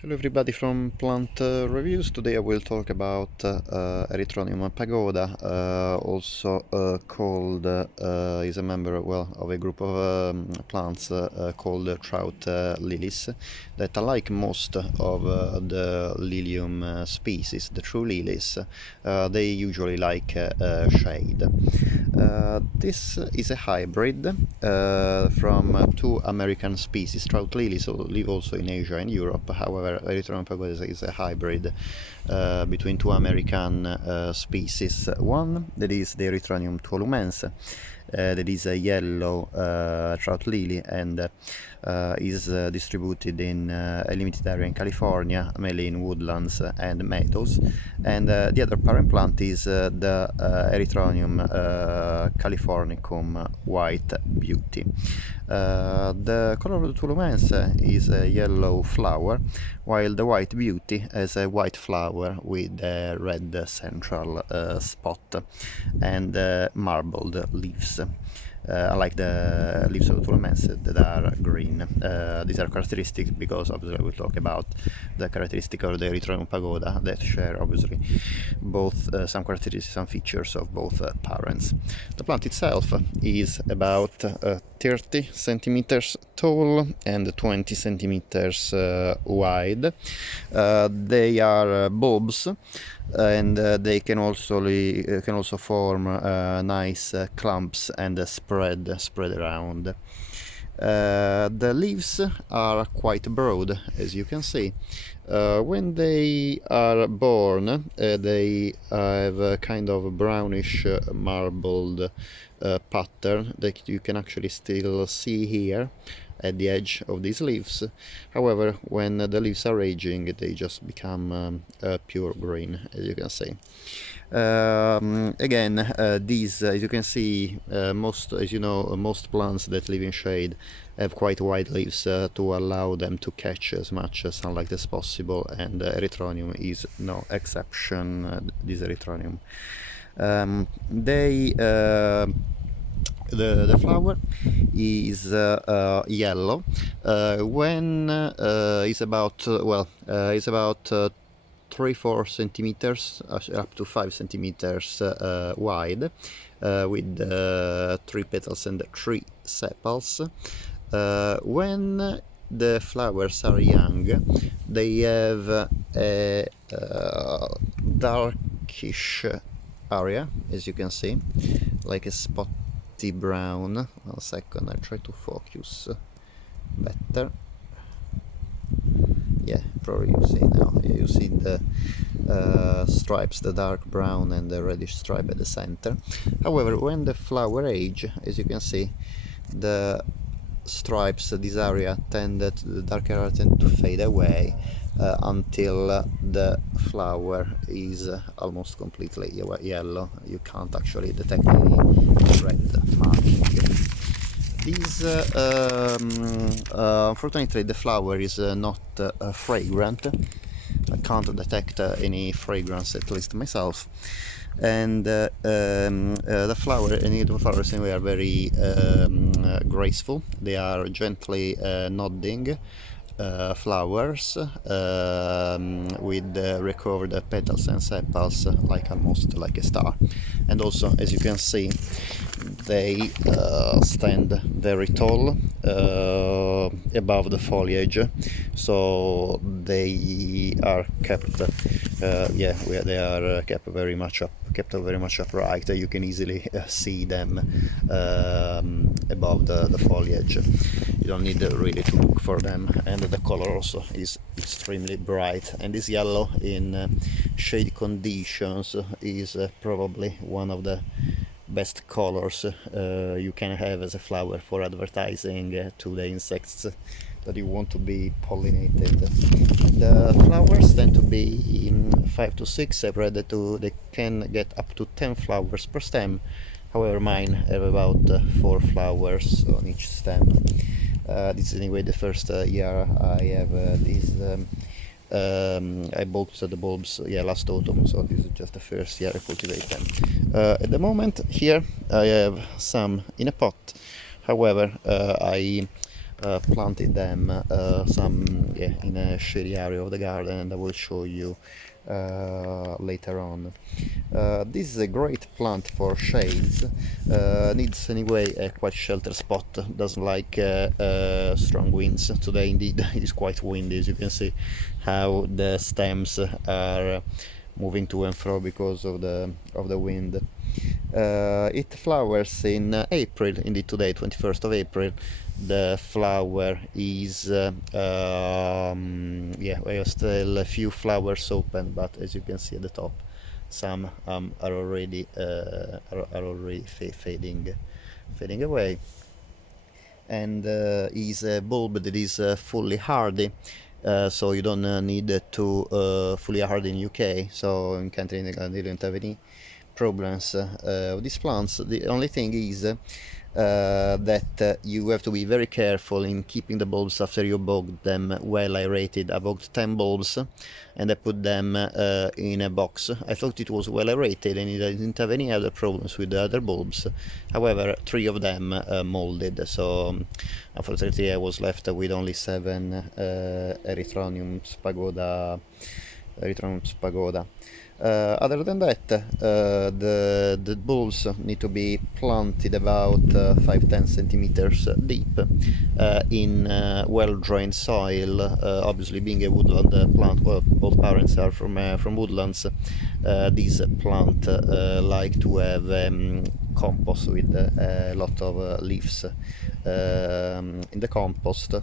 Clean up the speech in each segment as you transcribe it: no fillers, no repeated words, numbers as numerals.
Hello everybody from Plant Reviews. Today I will talk about Erythronium Pagoda, also called, is a member, well, of a group of plants called trout lilies, that unlike most of the lilium species, the true lilies, they usually like shade. This is a hybrid from two American species. Trout lilies live also in Asia and Europe. However, Erythronium pagoda is a hybrid between two American species. One that is the Erythronium tolumense, that is a yellow trout lily, and is distributed in a limited area in California, mainly in woodlands and meadows. And the other parent plant is the Erythronium californicum white beauty. The color of the tulumense is a yellow flower, while the white beauty has a white flower with a red central spot and marbled leaves. Unlike the leaves of tulumense that are green. These are characteristic because obviously we'll talk about the characteristic of the Erythronium pagoda that share obviously both some characteristics, some features of both parents. The plant itself is about 30 centimeters tall and 20 centimeters wide. They are bulbs, and they can also form nice clumps and spread around. The leaves are quite broad, as you can see. When they are born, they have a kind of brownish marbled pattern that you can actually still see here at the edge of these leaves. However, when the leaves are aging, they just become pure green, as you can see. Again, these, as you can see, most plants that live in shade have quite wide leaves to allow them to catch as much sunlight as possible, and Erythronium is no exception. This Erythronium, the flower is yellow when it's about it's about 3-4 centimeters up to 5 centimeters wide, with 3 petals and 3 sepals. When the flowers are young, they have a darkish area, as you can see, like a spotty brown. 1 second, I try to focus better. Yeah, probably you see now. Yeah, you see the stripes, the dark brown and the reddish stripe at the center. However, when the flower age, as you can see, the stripes, this area the dark area tend to fade away until the flower is almost completely yellow. You can't actually detect any red marking. Unfortunately, the flower is not fragrant. I can't detect any fragrance, at least myself. And the flowers anyway are very graceful. They are gently nodding flowers with recovered petals and sepals, almost like a star. And also, as you can see, they stand very tall above the foliage, so they are kept they are kept very much upright. You can easily see them above the foliage. You don't need really to look for them, and the color also is extremely bright, and this yellow in shady conditions is probably one of the best colors you can have as a flower for advertising to the insects that you want to be pollinated. The flowers tend to be 5 to 6. I've read that they can get up to 10 flowers per stem. However, mine have about 4 flowers on each stem. This is anyway the first year I have these. I bought the bulbs last autumn, so this is just the first year I cultivate them. At the moment here I have some in a pot. However, I planted them in a shady area of the garden, and I will show you later on. This is a great plant for shades. Needs anyway a quite sheltered spot. Doesn't like strong winds. Today indeed it is quite windy, as you can see how the stems are moving to and fro because of the wind. It flowers in April, indeed today, 21st of April. The flower is, we have still a few flowers open, but as you can see at the top, some are already fading away. And is a bulb that is fully hardy. So you don't need to fully hardy in UK. So in country you don't have any problems with these plants. The only thing is that you have to be very careful in keeping the bulbs after you bogged them well aerated. I bogged 10 bulbs and I put them in a box. I thought it was well aerated and I didn't have any other problems with the other bulbs. However, 3 of them molded, so unfortunately I was left with only 7 Erythronium Pagoda. Other than that, the bulbs need to be planted about 5-10 centimeters deep in well-drained soil. Obviously, being a woodland plant, well, both parents are from woodlands. These plant like to have compost with a lot of leaves in the compost.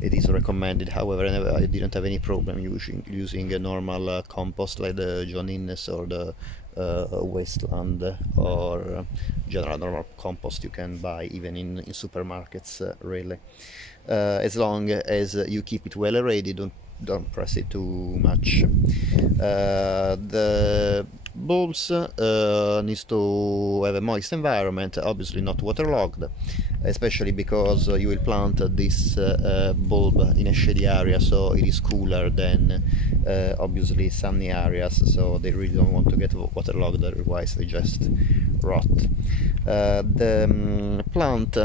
It is recommended. However, I didn't have any problem using a normal compost like the John Innes or the Wasteland or general normal compost you can buy even in supermarkets, really. As long as you keep it well aerated, don't press it too much. The bulbs needs to have a moist environment, obviously not waterlogged, especially because you will plant this bulb in a shady area, so it is cooler than obviously sunny areas, so they really don't want to get waterlogged, otherwise they just rot. The plant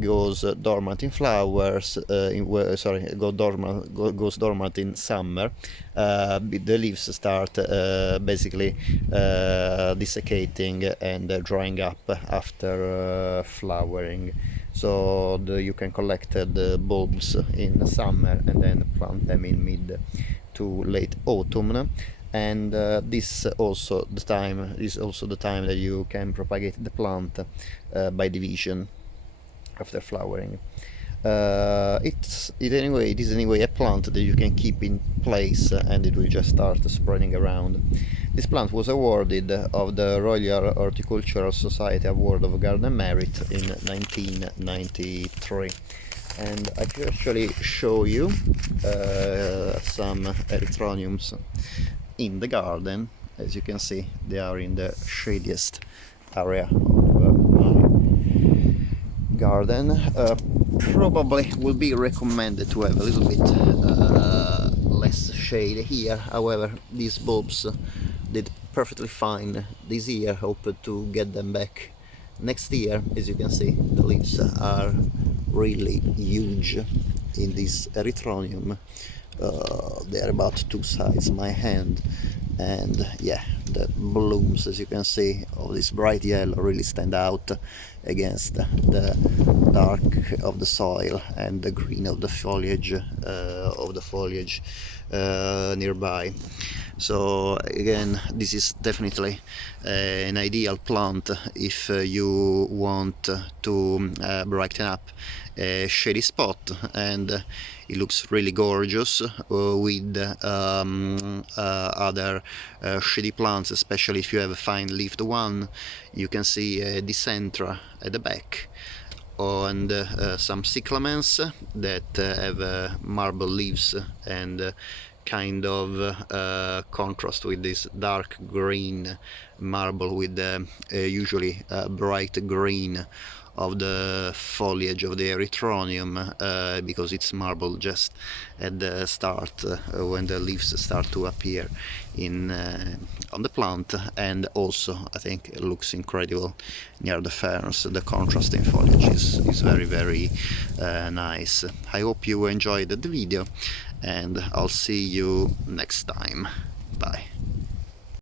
goes dormant in flowers, goes dormant in summer. The leaves start basically desiccating and drying up after flowering. So you can collect the bulbs in summer and then plant them in mid to late autumn. And this is also the time that you can propagate the plant by division after flowering. It is anyway a plant that you can keep in place and it will just start spreading around. This plant was awarded of the Royal Horticultural Society Award of Garden Merit in 1993. And I can actually show you some erythroniums in the garden. As you can see, they are in the shadiest area of my garden. Probably will be recommended to have a little bit less shade here. However, these bulbs did perfectly fine this year. Hope to get them back next year. As you can see, the leaves are really huge in this erythronium. They are about 2 size my hand, and yeah, the blooms, as you can see, of this bright yellow really stand out against the dark of the soil and the green of the foliage nearby. So again, this is definitely an ideal plant if you want to brighten up a shady spot, and it looks really gorgeous with other shady plants, especially if you have a fine leafed one. You can see Dicentra at the back, and some cyclamens that have marble leaves and kind of contrast with this dark green marble with usually bright green of the foliage of the erythronium, because it's marble just at the start, when the leaves start to appear in on the plant, and also I think it looks incredible near the ferns. The contrast in foliage is very nice. I hope you enjoyed the video, and I'll see you next time.